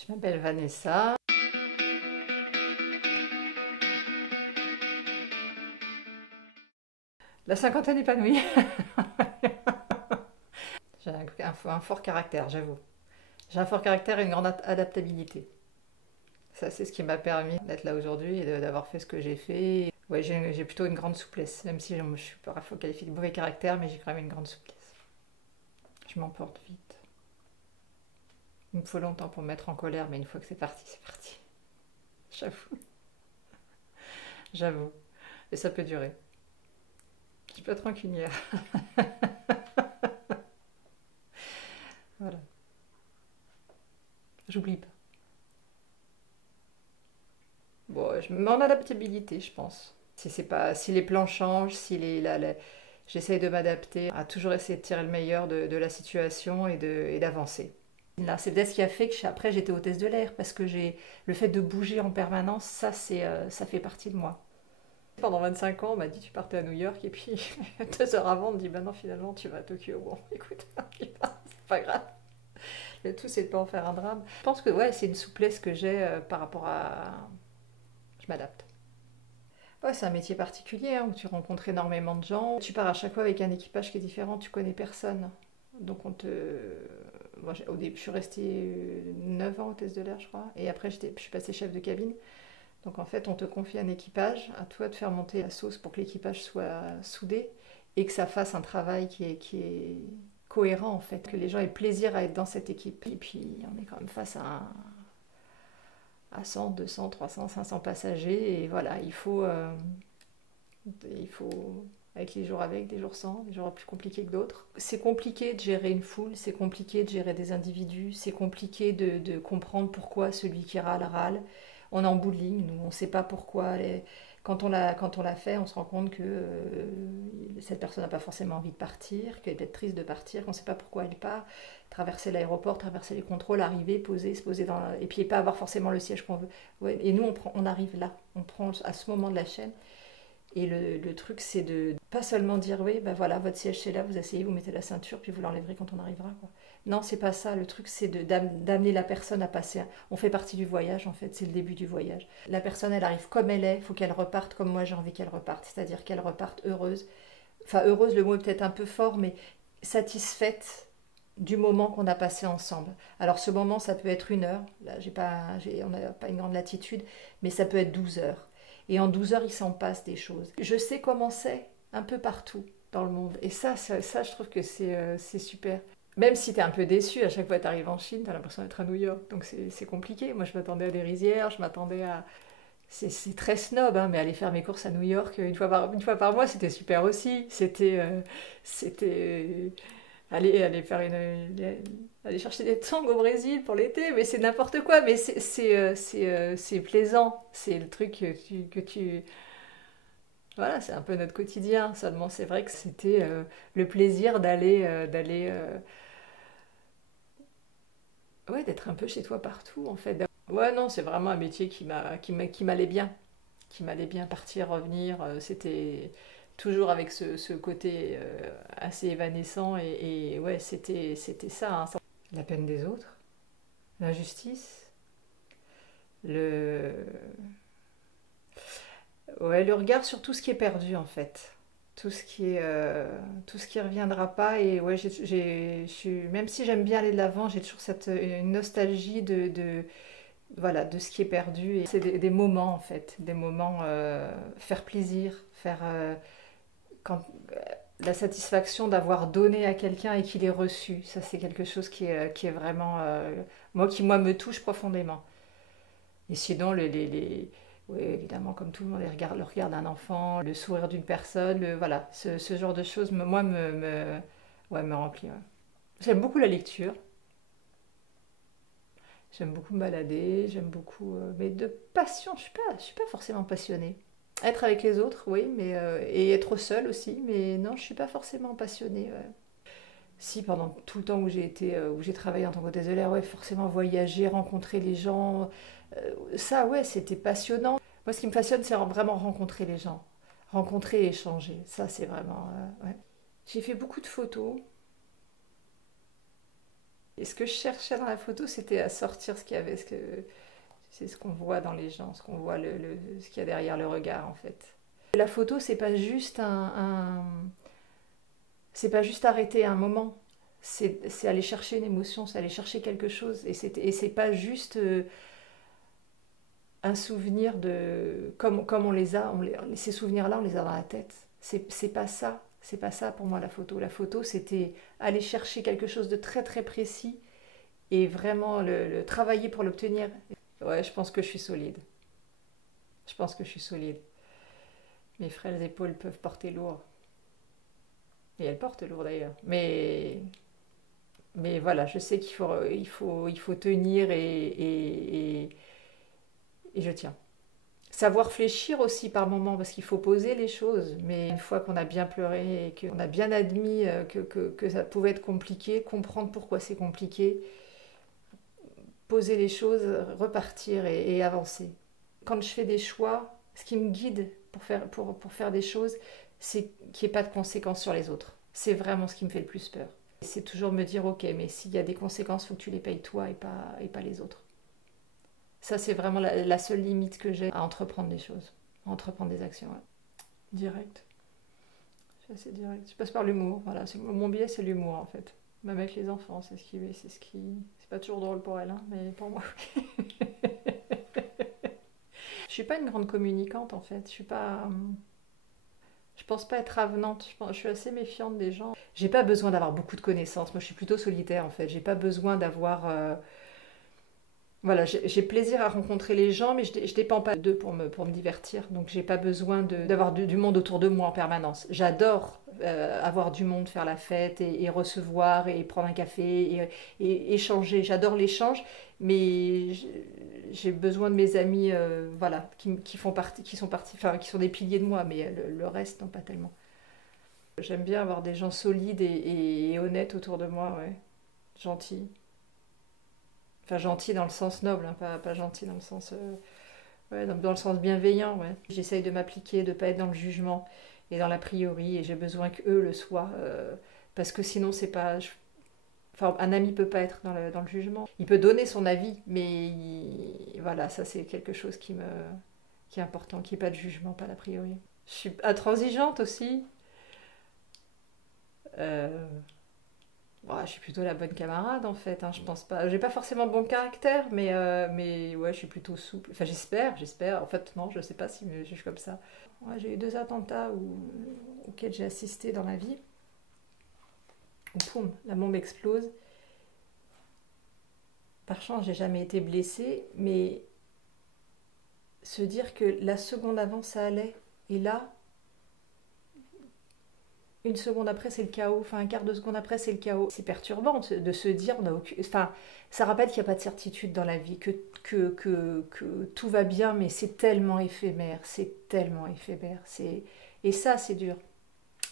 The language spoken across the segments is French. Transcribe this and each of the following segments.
Je m'appelle Vanessa. La cinquantaine épanouie. J'ai un fort caractère, j'avoue. J'ai un fort caractère et une grande adaptabilité. Ça, c'est ce qui m'a permis d'être là aujourd'hui et d'avoir fait ce que j'ai fait. Ouais, j'ai plutôt une grande souplesse, même si je suis parfois qualifiée de mauvais caractère, mais j'ai quand même une grande souplesse. Je m'emporte vite. Il me faut longtemps pour me mettre en colère, mais une fois que c'est parti, c'est parti. J'avoue, j'avoue. Et ça peut durer. Je suis pas trop rancunière. Voilà. J'oublie pas. Bon, je me mets en adaptabilité, je pense. Si c'est pas, si les plans changent, si j'essaye de m'adapter, à toujours essayer de tirer le meilleur de la situation et d'avancer. Là, c'est peut-être ce qui a fait que après j'étais hôtesse de l'air parce que j'ai le fait de bouger en permanence, ça fait partie de moi. Pendant 25 ans, on m'a dit tu partais à New York et puis 2 heures avant, on me dit bah non finalement tu vas à Tokyo. Bon, écoute, c'est pas grave. Le tout c'est de pas en faire un drame. Je pense que ouais, c'est une souplesse que j'ai par rapport à, je m'adapte. Ouais, c'est un métier particulier hein, où tu rencontres énormément de gens. Tu pars à chaque fois avec un équipage qui est différent, tu connais personne. Donc on te... Moi, au début, je suis restée 9 ans hôtesse de l'air, je crois. Et après, je suis passée chef de cabine. Donc en fait, on te confie un équipage, à toi de faire monter la sauce pour que l'équipage soit soudé et que ça fasse un travail qui est cohérent en fait, que les gens aient plaisir à être dans cette équipe. Et puis on est quand même face à 100, 200, 300, 500 passagers et voilà, il faut avec les jours avec, des jours sans, des jours plus compliqués que d'autres. C'est compliqué de gérer une foule, c'est compliqué de gérer des individus, c'est compliqué de comprendre pourquoi celui qui râle. On est en bout de ligne, nous, on ne sait pas pourquoi. Quand on l'a fait, on se rend compte que cette personne n'a pas forcément envie de partir, qu'elle est peut-être triste de partir, qu'on ne sait pas pourquoi elle part. Traverser l'aéroport, traverser les contrôles, arriver, poser, se poser et puis pas avoir forcément le siège qu'on veut. Ouais, et nous, on arrive là, on prend à ce moment de la chaîne. Et le truc, c'est de pas seulement dire oui, ben voilà, votre siège c'est là, vous asseyez, vous mettez la ceinture, puis vous l'enlèverez quand on arrivera. Quoi. Non, c'est pas ça. Le truc, c'est d'amener la personne à passer. On fait partie du voyage, en fait, c'est le début du voyage. La personne, elle arrive comme elle est, il faut qu'elle reparte comme moi j'ai envie qu'elle reparte, c'est-à-dire qu'elle reparte heureuse. Enfin, heureuse, le mot est peut-être un peu fort, mais satisfaite du moment qu'on a passé ensemble. Alors ce moment, ça peut être 1 heure, là on n'a pas une grande latitude, mais ça peut être 12 heures. Et en 12 heures, il s'en passe des choses. Je sais comment c'est un peu partout dans le monde. Et ça je trouve que c'est super. Même si t'es un peu déçu, à chaque fois que t'arrives en Chine, t'as l'impression d'être à New York. Donc c'est compliqué. Moi, je m'attendais à des rizières, je m'attendais à... C'est très snob, hein, mais aller faire mes courses à New York une fois par mois, c'était super aussi. C'était aller chercher des tongs au Brésil pour l'été, mais c'est n'importe quoi. Mais c'est plaisant. C'est le truc que tu. Voilà, c'est un peu notre quotidien. Seulement, c'est vrai que c'était le plaisir ouais, d'être un peu chez toi partout, en fait. Ouais, non, c'est vraiment un métier qui m'allait bien. Qui m'allait bien partir, revenir. C'était toujours avec ce côté assez évanescent et ouais, c'était ça, hein. La peine des autres, l'injustice, le, ouais, le regard sur tout ce qui est perdu en fait. Tout ce qui reviendra pas et ouais même si j'aime bien aller de l'avant j'ai toujours une nostalgie voilà de ce qui est perdu et c'est des moments en fait des moments faire plaisir faire quand la satisfaction d'avoir donné à quelqu'un et qu'il ait reçu ça c'est quelque chose qui est vraiment moi me touche profondément et sinon oui, évidemment comme tout le monde le regard d'un enfant le sourire d'une personne voilà ce genre de choses moi ouais, me remplit ouais. J'aime beaucoup la lecture. J'aime beaucoup me balader, j'aime beaucoup. Mais de passion, je suis pas forcément passionnée. Être avec les autres, oui, et être seule aussi, mais non, je suis pas forcément passionnée. Ouais. Si pendant tout le temps où j'ai travaillé en tant qu'hôtesse de l'air, ouais, forcément voyager, rencontrer les gens, ça, ouais, c'était passionnant. Moi, ce qui me passionne, c'est vraiment rencontrer les gens, rencontrer et échanger. Ça, c'est vraiment, ouais. J'ai fait beaucoup de photos. Et ce que je cherchais dans la photo, c'était à sortir ce qu'il y avait, c'est ce qu'on voit dans les gens, ce qu'on voit, ce qu'il y a derrière le regard en fait. La photo, c'est pas juste c'est pas juste arrêter un moment, c'est aller chercher une émotion, c'est aller chercher quelque chose, et c'est pas juste un souvenir de comme on les a, ces souvenirs-là, on les a dans la tête. C'est pas ça, c'est pas ça pour moi la photo. La photo, c'était aller chercher quelque chose de très très précis et vraiment le travailler pour l'obtenir. Ouais, je pense que je suis solide. Je pense que je suis solide. Mes frêles épaules peuvent porter lourd. Et elles portent lourd d'ailleurs. Mais voilà, je sais qu'il faut tenir et je tiens. Savoir fléchir aussi par moments, parce qu'il faut poser les choses. Mais une fois qu'on a bien pleuré et qu'on a bien admis que ça pouvait être compliqué, comprendre pourquoi c'est compliqué, poser les choses, repartir et avancer. Quand je fais des choix, ce qui me guide pour faire des choses, c'est qu'il n'y ait pas de conséquences sur les autres. C'est vraiment ce qui me fait le plus peur. C'est toujours me dire, ok, mais s'il y a des conséquences, il faut que tu les payes toi et pas les autres. Ça, c'est vraiment la seule limite que j'ai à entreprendre des choses, à entreprendre des actions. Ouais. Direct. C'est assez direct. Je passe par l'humour. Voilà. Mon biais, c'est l'humour, en fait. Même avec les enfants, c'est pas toujours drôle pour elle, hein, mais pour moi. Je suis pas une grande communicante, en fait. Je pense pas être avenante. Je suis assez méfiante des gens. J'ai pas besoin d'avoir beaucoup de connaissances. Moi, je suis plutôt solitaire, en fait. J'ai pas besoin d'avoir voilà, j'ai plaisir à rencontrer les gens, mais je dépends pas d'eux pour me divertir. Donc j'ai pas besoin d'avoir du monde autour de moi en permanence. J'adore avoir du monde, faire la fête et recevoir et prendre un café et échanger. J'adore l'échange, mais j'ai besoin de mes amis, voilà, qui font partie, qui sont partis, enfin, qui sont des piliers de moi, mais le reste non pas tellement. J'aime bien avoir des gens solides et honnêtes autour de moi, ouais, gentils. Enfin, gentil dans le sens noble, hein, pas gentil dans le sens, ouais, dans le sens bienveillant. Ouais. J'essaye de m'appliquer, de ne pas être dans le jugement et dans l'a priori, et j'ai besoin qu'eux le soient, parce que sinon, c'est pas. Enfin, un ami peut pas être dans le jugement. Il peut donner son avis, mais voilà, ça c'est quelque chose qui est important, qui n'est pas de jugement, pas l'a priori. Je suis intransigeante aussi. Euh, Ouais, je suis plutôt la bonne camarade en fait, hein, je pense pas. J'ai pas forcément bon caractère, mais ouais, je suis plutôt souple. Enfin, j'espère. En fait, non, je sais pas si je suis comme ça. Ouais, j'ai eu deux attentats auxquels j'ai assisté dans ma vie. Où, poum, la bombe explose. Par chance, j'ai jamais été blessée, mais se dire que la seconde avant ça allait, et là, une seconde après c'est le chaos, enfin un quart de seconde après c'est le chaos. C'est perturbant de se dire, on a aucune... Enfin, ça rappelle qu'il n'y a pas de certitude dans la vie, que tout va bien, mais c'est tellement éphémère, c'est tellement éphémère. Et ça, c'est dur.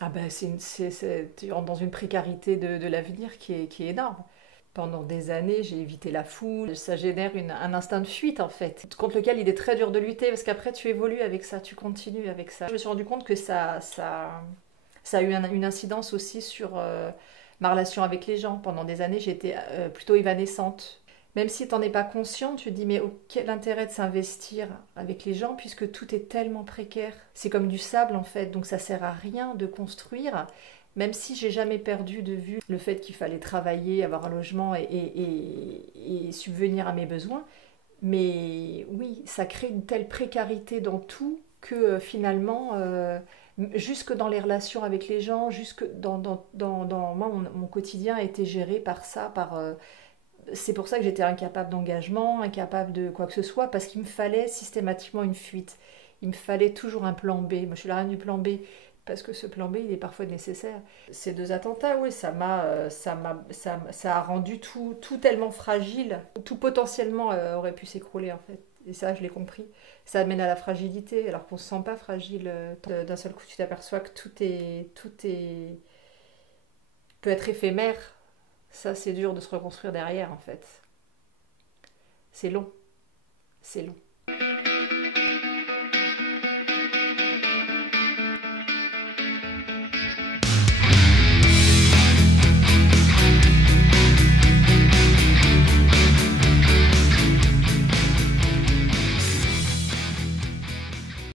Ah ben, tu rentres dans une précarité de l'avenir qui est énorme. Pendant des années, j'ai évité la foule. Ça génère un instinct de fuite, en fait, contre lequel il est très dur de lutter, parce qu'après, tu évolues avec ça, tu continues avec ça. Je me suis rendu compte que ça a eu une incidence aussi sur ma relation avec les gens. Pendant des années, j'étais plutôt évanescente. Même si tu n'en es pas conscient, tu te dis mais quel intérêt de s'investir avec les gens puisque tout est tellement précaire. C'est comme du sable en fait, donc ça sert à rien de construire. Même si j'ai jamais perdu de vue le fait qu'il fallait travailler, avoir un logement et subvenir à mes besoins. Mais oui, ça crée une telle précarité dans tout que finalement, jusque dans les relations avec les gens, jusque moi, mon quotidien a été géré par ça, c'est pour ça que j'étais incapable d'engagement, incapable de quoi que ce soit, parce qu'il me fallait systématiquement une fuite. Il me fallait toujours un plan B. Moi, je suis la reine du plan B, parce que ce plan B, il est parfois nécessaire. Ces deux attentats, oui, ça a rendu tout tellement fragile. Tout potentiellement aurait pu s'écrouler, en fait. Et ça, je l'ai compris. Ça amène à la fragilité, alors qu'on ne se sent pas fragile. D'un seul coup, tu t'aperçois que peut être éphémère. Ça, c'est dur de se reconstruire derrière, en fait. C'est long. C'est long.